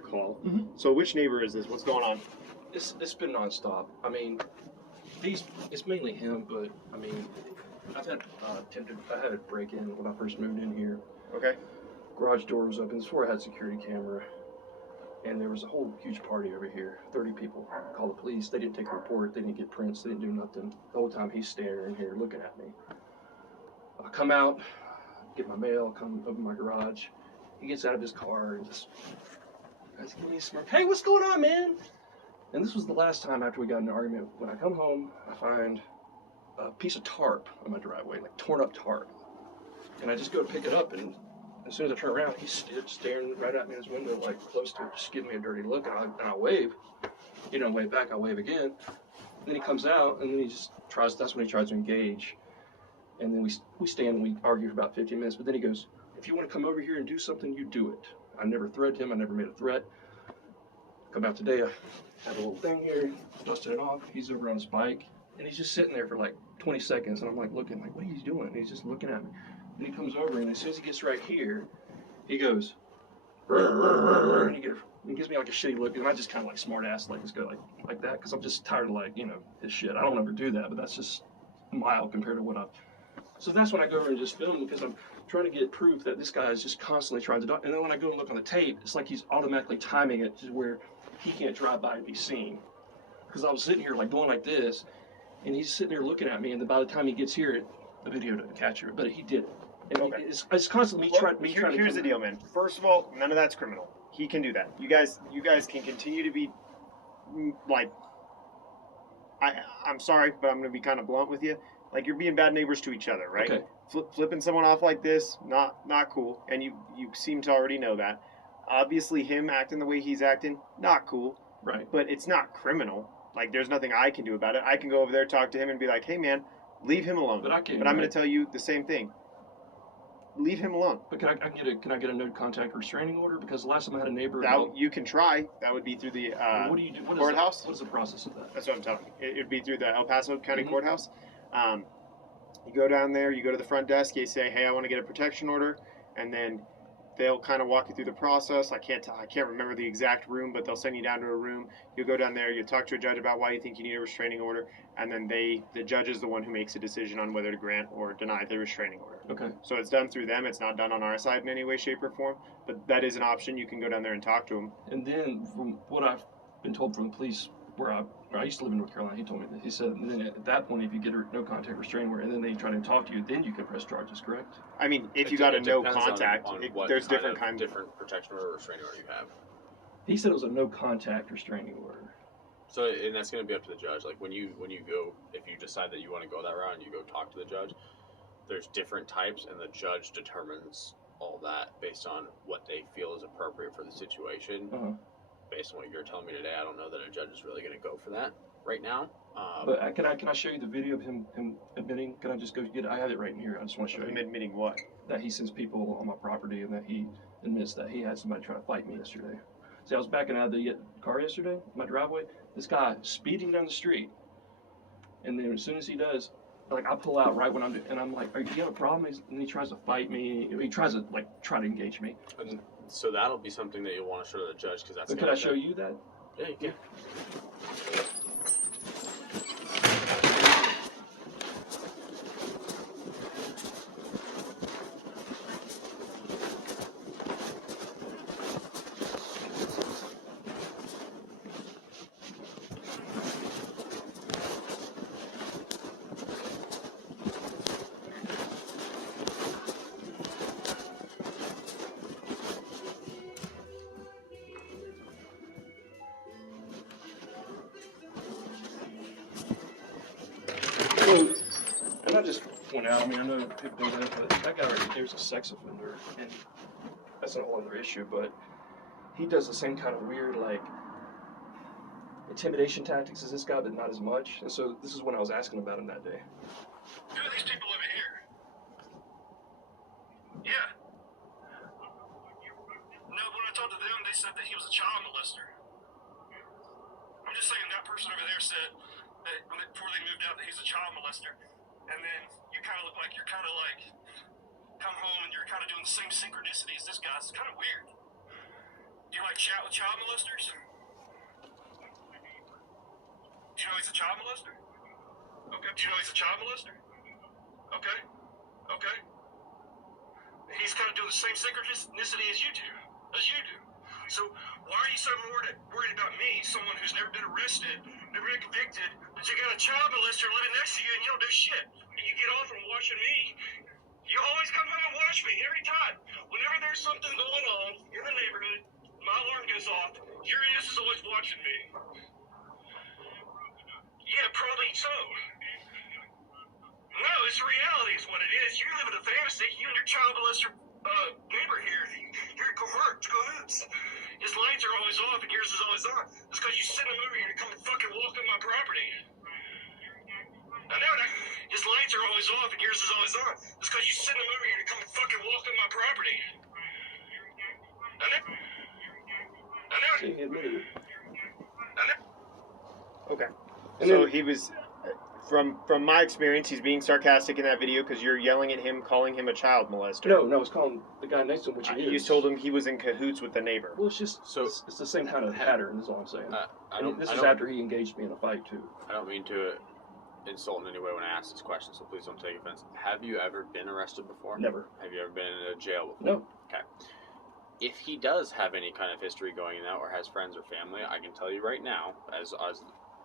your call. So which neighbor is this? What's going on? It's been nonstop. I mean, it's mainly him, but I mean, I had a break in when I first moved in here. Okay. Garage door was open. This is where I had security camera, and there was a whole huge party over here. 30 people. Called the police. They didn't take a report. They didn't get prints. They didn't do nothing. The whole time he's standing in here looking at me. I come out, get my mail, come open my garage. He gets out of his car and just give me a smirk. Hey, what's going on, man? And this was the last time after we got in an argument. When I come home, I find a piece of tarp on my driveway, like torn up tarp. And I just go to pick it up, and as soon as I turn around, he's staring right at me in his window, like close to just giving me a dirty look. And I wave. He don't wave back, I wave again. And then he comes out, and then he just tries, that's when he tries to engage. And then we stand and we argue for about 15 minutes, but then he goes, if you want to come over here and do something, you do it. I never threatened him, I never made a threat. Come out today, I have a little thing here, dusted it off. He's over on his bike, and he's just sitting there for like 20 seconds, and I'm like looking, like, what are you doing? And he's just looking at me. And he comes over, and as soon as he gets right here, he goes, and he gives me like a shitty look, and I just kind of like smart ass, like just go like that, because I'm just tired of like, his shit. I don't ever do that, but that's just mild compared to what I've. So that's when I go over and just film, because I'm trying to get proof that this guy is just constantly trying to, and then when I go and look on the tape, it's like he's automatically timing it to where he can't drive by and be seen. Because I was sitting here like going like this, and he's sitting there looking at me, and then by the time he gets here, the video doesn't capture it, but he did it. And Okay. it's constantly trying to. Here's the deal, man. First of all, none of that's criminal. He can do that. You guys can continue to be like. I'm sorry, but I'm going to be kind of blunt with you. Like, you're being bad neighbors to each other, right? Okay. Flipping someone off like this, not cool, and you seem to already know that. Obviously, him acting the way he's acting, not cool. Right. But it's not criminal. Like, there's nothing I can do about it. I can go over there, talk to him, and be like, hey, man, leave him alone. But I can't. But I'm going to tell you the same thing. Leave him alone. But can I get a no contact restraining order? Because the last time I had a neighbor. You can try. That would be through the what do you do? courthouse. What is the process of that? That's what I'm telling you. It would be through the El Paso County Courthouse. You go down there, you go to the front desk, you say, hey, I want to get a protection order, and then they'll kind of walk you through the process. I can't remember the exact room, but they'll send you down to a room. You'll go down there, you'll talk to a judge about why you think you need a restraining order, and then the judge is the one who makes a decision on whether to grant or deny the restraining order. Okay. So it's done through them. It's not done on our side in any way, shape, or form, but that is an option. You can go down there and talk to them. And then from what I've been told from the police, where I used to live in North Carolina, he told me that. He said, and then at that point, if you get a no contact restraining order, and then they try to talk to you, then you can press charges, correct? I mean, if you got a no depends contact, on there's different kinds. Different protection order or restraining order you have. He said it was a no contact restraining order. So, and that's going to be up to the judge. Like when you go, if you decide that you want to go that route and you go talk to the judge, there's different types, and the judge determines all that based on what they feel is appropriate for the situation. Uh-huh. Based on what you're telling me today, I don't know that a judge is really going to go for that right now. But can I show you the video of him admitting? Can I just go get it? I have it right in here. I just want to show you. Him admitting what? That he sends people on my property, and that he admits that he had somebody try to fight me yesterday. See, I was backing out of the car yesterday, my driveway. This guy speeding down the street, and then as soon as he does, like I pull out right when I'm like, "Are you have a problem?" And he tries to fight me. He tries to try to engage me. And so that'll be something that you'll want to show to the judge, because that's. But could I show you that? Yeah, you can. And I just point out, I mean, I know people do that, but that guy right there's a sex offender, and that's a whole other issue, but he does the same kind of weird, like, intimidation tactics as this guy, but not as much. And so this is when I was asking about him that day. Who are these people living here? Yeah. No, when I talked to them, they said that he was a child molester. I'm just saying that person over there said that before they moved out that he's a child molester. And then you kind of look like you're kind of like come home and you're kind of doing the same synchronicity as this guy. It's kind of weird. Do you like chat with child molesters? Do you know he's a child molester? Okay. Do you know he's a child molester? Okay. Okay. He's kind of doing the same synchronicity as you do. So why are you so worried about me, someone who's never been arrested, never been convicted, but you got a child molester living next to you and you don't do shit? And you get off from watching me. You always come home and watch me every time. Whenever there's something going on in the neighborhood, my alarm goes off. Your ass is always watching me. Yeah, probably so. No, it's reality is what it is. You live in a fantasy. You and your child molester neighbor here, you're cahoots. His lights are always off and yours is always on. It's because you send him over here to come fucking walk on my property. I know that. His lights are always off and yours is always on. It's because you send him over here to come fucking walk on my property. I know. See, he admitted it. Okay. And So then- he was, from my experience, he's being sarcastic in that video because you're yelling at him, calling him a child molester. No, it's calling the guy next to him, which he You is. told him he was in cahoots with the neighbor. Well, it's just it's the same kind of pattern. Is all I'm saying. This is after he engaged me in a fight too. I don't mean to insult in any way when I ask this question, so please don't take offense. Have you ever been arrested before? Never. Have you ever been in a jail before? No. Okay. If he does have any kind of history going in that, or has friends or family, I can tell you right now, as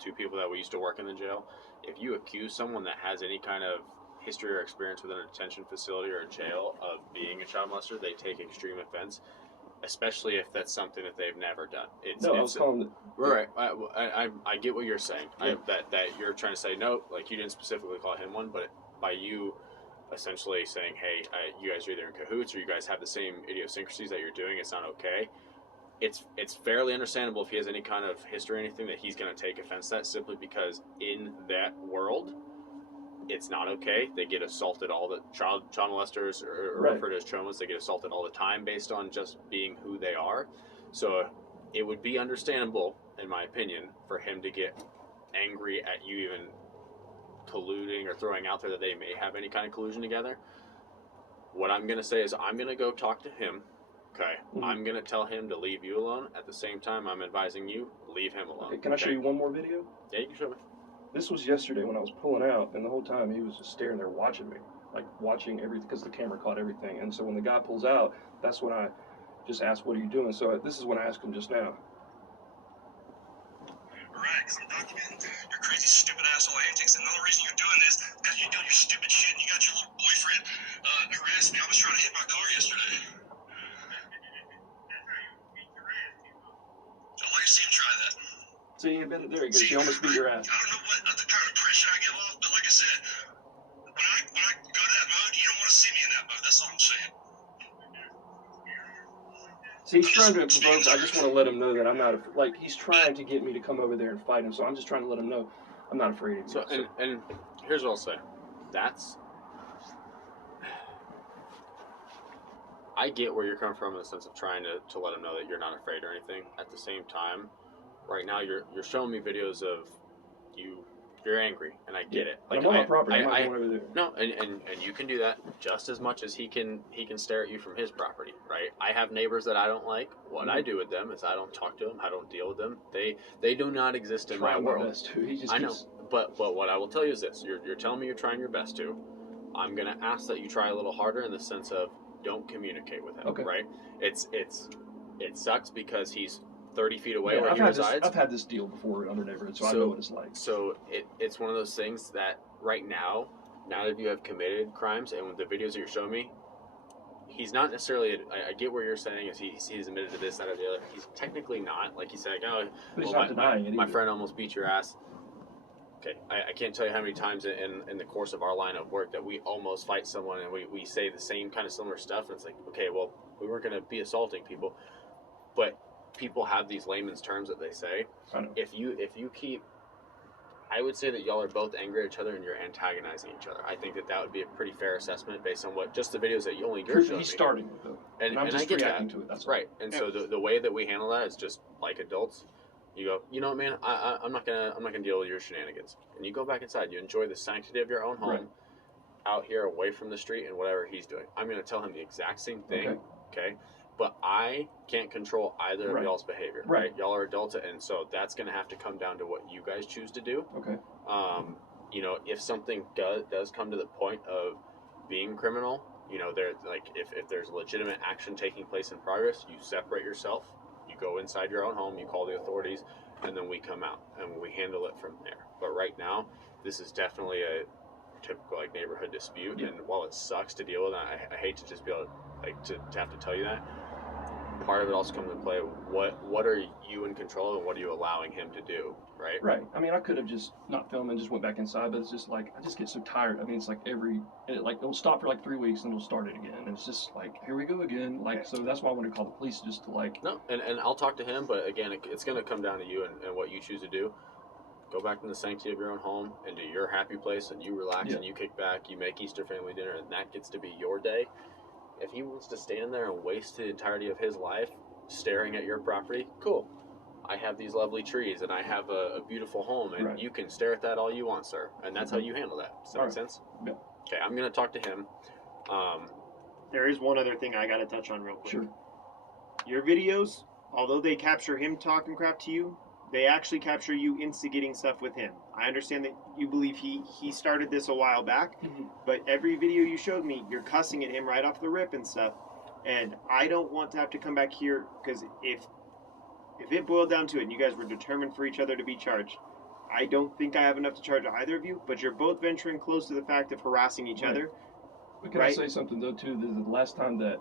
two people that we used to work in the jail, if you accuse someone that has any kind of history or experience within a detention facility or a jail of being a child molester, they take extreme offense, especially if that's something that they've never done. I was calling. Right. I get what you're saying. Yeah. That you're trying to say no, like you didn't specifically call him one, but by you essentially saying, hey, you guys are either in cahoots or you guys have the same idiosyncrasies that you're doing, it's not okay. It's fairly understandable if he has any kind of history or anything that he's going to take offense to that, simply because in that world, it's not okay. They get assaulted all the child molesters or Right. referred to as chomas. They get assaulted all the time based on just being who they are. So it would be understandable, in my opinion, for him to get angry at you even colluding or throwing out there that they may have any kind of collusion together. What I'm going to say is I'm going to go talk to him. Okay, Mhm. I'm going to tell him to leave you alone. At the same time, I'm advising you, leave him alone. Okay, can I show you one more video? Yeah, you can show me. This was yesterday when I was pulling out, and the whole time he was just staring there watching me, like watching everything, because the camera caught everything. And so when the guy pulls out, that's when I just asked, "What are you doing?" So this is when I asked him just now. Right, because I'm documenting your crazy, stupid asshole antics, and the only reason you're doing this is because you're doing your stupid shit and you got your little boyfriend harassed me. I was trying to hit my car yesterday. I'll let you see him try that. See, there he goes. He almost beat your ass. I don't know what other kind of impression I give off, but like I said, when I go to that mode, you don't want to see me in that mode. That's all I'm saying. See, he's trying to provoke. I just want to let him know that I'm not like he's trying to get me to come over there and fight him. So I'm just trying to let him know I'm not afraid of him. And here's what I'll say. I get where you're coming from in the sense of trying to let him know that you're not afraid or anything. At the same time, right now you're showing me videos of you're angry, and I get it. Like, I'm on my property. I'm not going over there. No, and you can do that just as much as he can stare at you from his property, right? I have neighbors that I don't like. What I do with them is I don't talk to them. I don't deal with them. They do not exist in my world. Best to. He just I know, keeps... but what I will tell you is this: you're telling me you're trying your best to. I'm gonna ask that you try a little harder in the sense of don't communicate with him. Okay. Right? It sucks because he's 30 feet away Yeah, where he resides. I've had this deal before in other neighborhoods, so I know what it's like. So it's one of those things that right now that you have committed crimes, and with the videos that you're showing me, he's not necessarily. I get where you're saying is he's admitted to this, that, or the other. He's technically not. Like he said, oh, But he's well, not denying it my either. friend almost beat your ass. Okay, I can't tell you how many times in the course of our line of work that we almost fight someone and we say the same kind of similar stuff, and it's like, okay, well, we weren't going to be assaulting people, but people have these layman's terms that they say. I know. If you keep, I would say that y'all are both angry at each other and you're antagonizing each other. I think that would be a pretty fair assessment based on what just the videos that you're showing me. He's starting it though, and I'm I just get reacting that. to it. That's all. Right, and so the way that we handle that is just like adults. You go, you know what, man? I'm not gonna deal with your shenanigans. And you go back inside. You enjoy the sanctity of your own home, Right. out here away from the street and whatever he's doing. I'm gonna tell him the exact same thing. Okay. but I can't control either of Right. y'all's behavior. Right. Y'all are adults, and so that's going to have to come down to what you guys choose to do. Okay. You know, if something does come to the point of being criminal, you know, there like if there's legitimate action taking place in progress, you separate yourself, you go inside your own home, you call the authorities, and then we come out and we handle it from there. But right now, this is definitely a typical like neighborhood dispute, Yeah. and while it sucks to deal with, I hate to just be able to, like to have to tell you that. Part of it also comes into play. What are you in control of, and what are you allowing him to do? Right. Right. I mean, I could have just not filmed and just went back inside, but it's just like I just get so tired. I mean, it's like it'll stop for like 3 weeks and it'll start it again. And it's just like here we go again. Like so that's why I want to call the police just to like. No, and I'll talk to him, but again, it's going to come down to you and what you choose to do. Go back in the sanctity of your own home and do your happy place, and you relax Yeah. and you kick back. You make Easter family dinner, and that gets to be your day. If he wants to stand there and waste the entirety of his life staring at your property, cool. I have these lovely trees, and I have a beautiful home, and Right. you can stare at that all you want, sir. And that's how you handle that. Does that All make right. sense? Yeah. Okay, I'm going to talk to him. There is one other thing I got to touch on real quick. Sure. Your videos, although they capture him talking crap to you, they actually capture you instigating stuff with him. I understand that you believe he started this a while back, Mhm. but every video you showed me, you're cussing at him right off the rip and stuff. And I don't want to have to come back here because if it boiled down to it and you guys were determined for each other to be charged, I don't think I have enough to charge either of you, but you're both venturing close to the fact of harassing each Right. other. But can I Right. say something though too? The last time that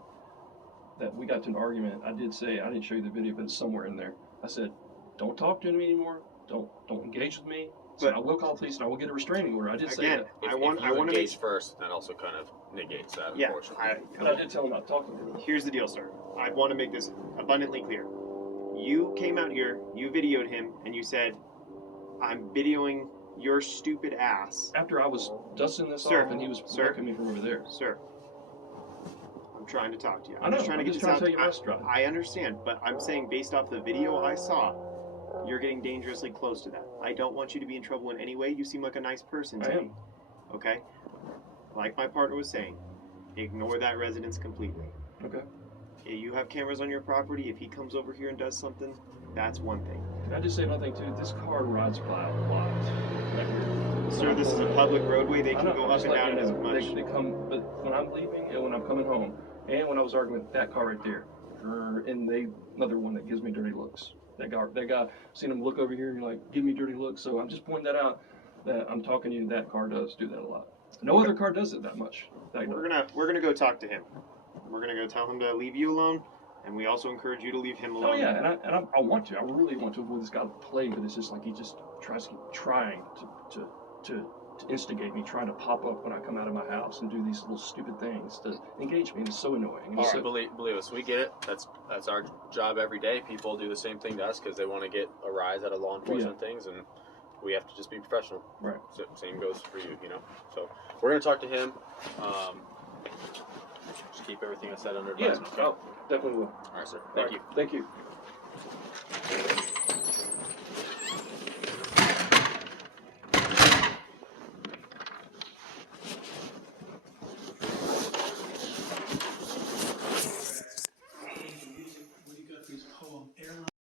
we got to an argument, I did say I didn't show you the video, but it's somewhere in there. I said, "Don't talk to me anymore. Don't engage with me." So But- I will call the police and I will get a restraining order. I did say Again, that. If I want you to make. engage first, that also kind of negates that, Yeah, unfortunately. But I did tell him not to talk to me. Here's the deal, sir. I want to make this abundantly clear. You came out here, you videoed him, and you said, I'm videoing your stupid ass. After I was dusting this Sir, off and he was sir. looking at me from over there. Sir, I'm trying to talk to you. I know, just trying to I'm get just this trying out. to tell you my stride. I understand, but I'm saying based off the video I saw, you're getting dangerously close to that. I don't want you to be in trouble in any way. You seem like a nice person to I me. am. Okay? Like my partner was saying, ignore that residence completely. Okay. You have cameras on your property. If he comes over here and does something, that's one thing. Can I just say another thing too? This car rides by a lot. Right here. Sir, this is a public roadway. They I can know, go I'm up just and letting down you as know. much. They come, but when I'm leaving and when I'm coming home, and when I was arguing with that car right there, and another one that gives me dirty looks. That guy, seen him look over here and like give me dirty looks. So I'm just pointing that out. That I'm talking to you. That car does do that a lot. No other car does it that much. We're gonna go talk to him. We're gonna go tell him to leave you alone, and we also encourage you to leave him alone. Oh yeah, and I want to. I really want to avoid this guy playing, but it's just like he just tries to keep trying to instigate me, trying to pop up when I come out of my house and do these little stupid things to engage me. And it's so annoying. And All it's right, so- believe us, we get it. That's our job every day. People do the same thing to us because they want to get a rise out of law enforcement things, and we have to just be professional. Right. So, same goes for you, you know. So we're gonna talk to him. Just keep everything I said under Yeah, advisement. oh, definitely will. All right, sir. All Thank right, you. Thank you.